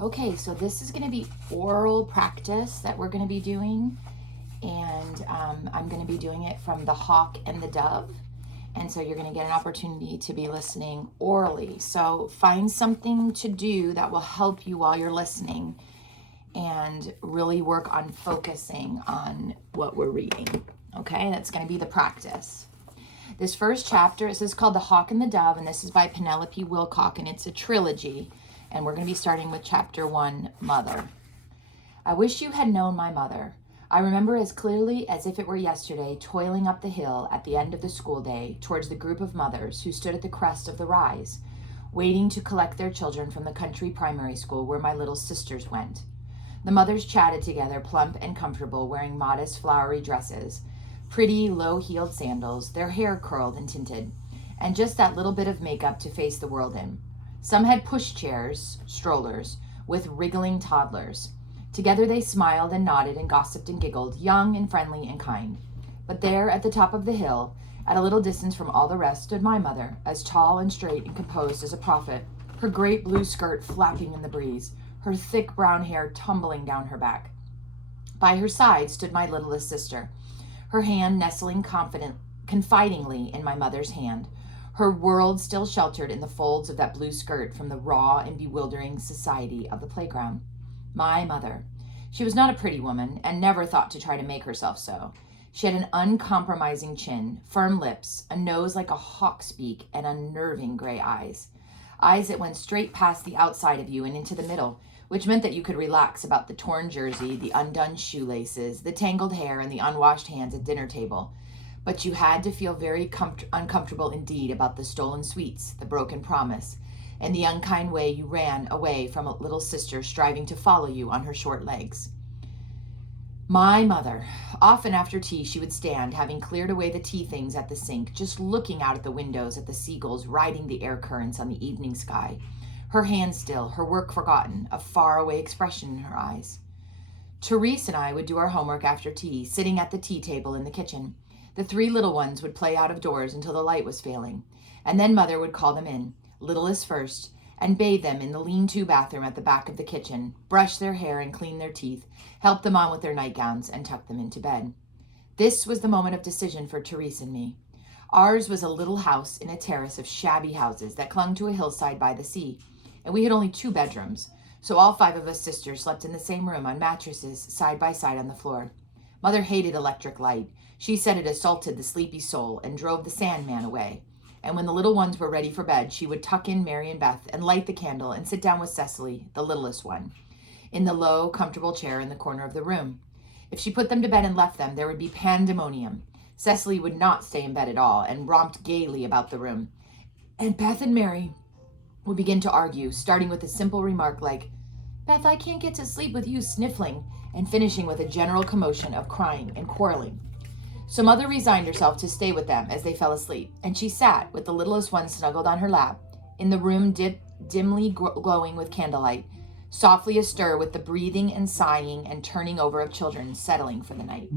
Okay, so this is going to be oral practice that we're going to be doing, and I'm going to be doing it from The Hawk and the Dove. And so you're going to get an opportunity to be listening orally. So find something to do that will help you while you're listening and really work on focusing on what we're reading. Okay, that's going to be the practice. This first chapter, this is called The Hawk and the Dove, and this is by Penelope Wilcock, and it's a trilogy. And we're going to be starting with chapter 1, Mother. I wish you had known my mother. I remember as clearly as if it were yesterday, toiling up the hill at the end of the school day towards the group of mothers who stood at the crest of the rise, waiting to collect their children from the country primary school where my little sisters went. The mothers chatted together, plump and comfortable, wearing modest flowery dresses, pretty low-heeled sandals, their hair curled and tinted, and just that little bit of makeup to face the world in. Some had pushchairs, strollers, with wriggling toddlers. Together they smiled and nodded and gossiped and giggled, young and friendly and kind. But there at the top of the hill, at a little distance from all the rest, stood my mother, as tall and straight and composed as a prophet, her great blue skirt flapping in the breeze, her thick brown hair tumbling down her back. By her side stood my littlest sister, her hand nestling confidingly in my mother's hand, her world still sheltered in the folds of that blue skirt from the raw and bewildering society of the playground. My mother. She was not a pretty woman, and never thought to try to make herself so. She had an uncompromising chin, firm lips, a nose like a hawk's beak, and unnerving gray eyes. Eyes that went straight past the outside of you and into the middle, which meant that you could relax about the torn jersey, the undone shoelaces, the tangled hair, and the unwashed hands at dinner table. But you had to feel very uncomfortable indeed about the stolen sweets, the broken promise, and the unkind way you ran away from a little sister striving to follow you on her short legs. My mother. Often after tea she would stand, having cleared away the tea things at the sink, just looking out at the windows at the seagulls riding the air currents on the evening sky, her hands still, her work forgotten, a faraway expression in her eyes. Therese and I would do our homework after tea, sitting at the tea table in the kitchen. The three little ones would play out of doors until the light was failing, and then Mother would call them in, littlest first, and bathe them in the lean-to bathroom at the back of the kitchen, brush their hair and clean their teeth, help them on with their nightgowns, and tuck them into bed. This was the moment of decision for Therese and me. Ours was a little house in a terrace of shabby houses that clung to a hillside by the sea, and we had only 2 bedrooms, so all 5 of us sisters slept in the same room on mattresses side by side on the floor. Mother hated electric light. She said it assaulted the sleepy soul and drove the Sandman away. And when the little ones were ready for bed, she would tuck in Mary and Beth and light the candle and sit down with Cecily, the littlest one, in the low, comfortable chair in the corner of the room. If she put them to bed and left them, there would be pandemonium. Cecily would not stay in bed at all and romped gaily about the room. And Beth and Mary would begin to argue, starting with a simple remark like, "Beth, I can't get to sleep with you sniffling," and finishing with a general commotion of crying and quarreling. So Mother resigned herself to stay with them as they fell asleep, and she sat, with the littlest one snuggled on her lap, in the room dimly glowing with candlelight, softly astir with the breathing and sighing and turning over of children settling for the night.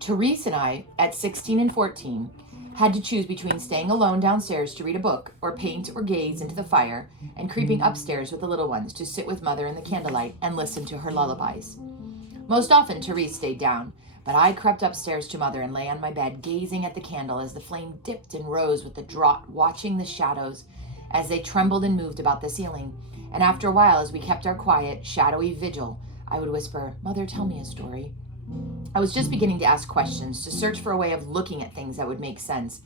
Therese and I, at 16 and 14, had to choose between staying alone downstairs to read a book, or paint or gaze into the fire, and creeping upstairs with the little ones to sit with Mother in the candlelight and listen to her lullabies. Most often Therese stayed down, but I crept upstairs to Mother and lay on my bed, gazing at the candle as the flame dipped and rose with the draught, watching the shadows as they trembled and moved about the ceiling. And after a while, as we kept our quiet, shadowy vigil, I would whisper, "Mother, tell me a story." I was just beginning to ask questions, to search for a way of looking at things that would make sense.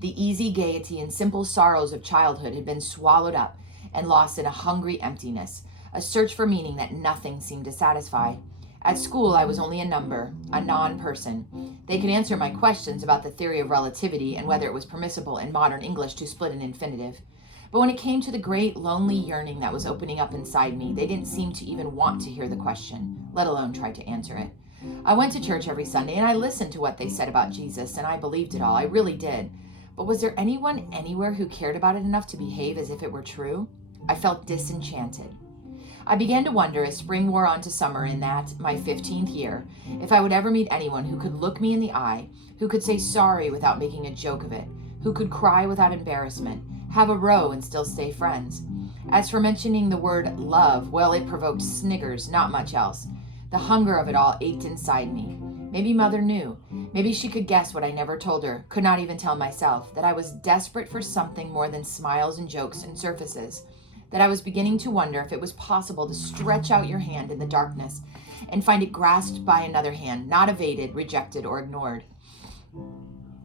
The easy gaiety and simple sorrows of childhood had been swallowed up and lost in a hungry emptiness, a search for meaning that nothing seemed to satisfy. At school, I was only a number, a non-person. They could answer my questions about the theory of relativity and whether it was permissible in modern English to split an infinitive. But when it came to the great, lonely yearning that was opening up inside me, they didn't seem to even want to hear the question, let alone try to answer it. I went to church every Sunday, and I listened to what they said about Jesus, and I believed it all. I really did. But was there anyone anywhere who cared about it enough to behave as if it were true? I felt disenchanted. I began to wonder, as spring wore on to summer in that, my 15th year, if I would ever meet anyone who could look me in the eye, who could say sorry without making a joke of it, who could cry without embarrassment, have a row and still stay friends. As for mentioning the word love, well, it provoked sniggers, not much else. The hunger of it all ached inside me. Maybe Mother knew. Maybe she could guess what I never told her, could not even tell myself, that I was desperate for something more than smiles and jokes and surfaces, that I was beginning to wonder if it was possible to stretch out your hand in the darkness and find it grasped by another hand, not evaded, rejected, or ignored.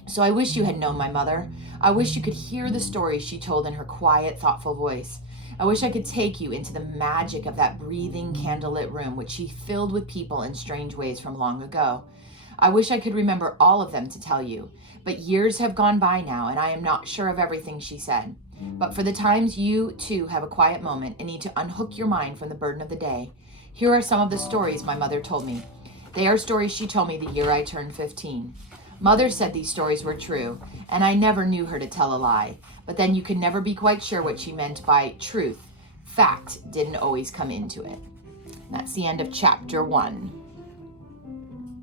So I wish you had known my mother. I wish you could hear the stories she told in her quiet, thoughtful voice. I wish I could take you into the magic of that breathing, candlelit room, which she filled with people in strange ways from long ago. I wish I could remember all of them to tell you, but years have gone by now, and I am not sure of everything she said. But for the times you, too, have a quiet moment and need to unhook your mind from the burden of the day, here are some of the stories my mother told me. They are stories she told me the year I turned 15. Mother said these stories were true, and I never knew her to tell a lie. But then you could never be quite sure what she meant by truth. Fact didn't always come into it. And that's the end of chapter 1.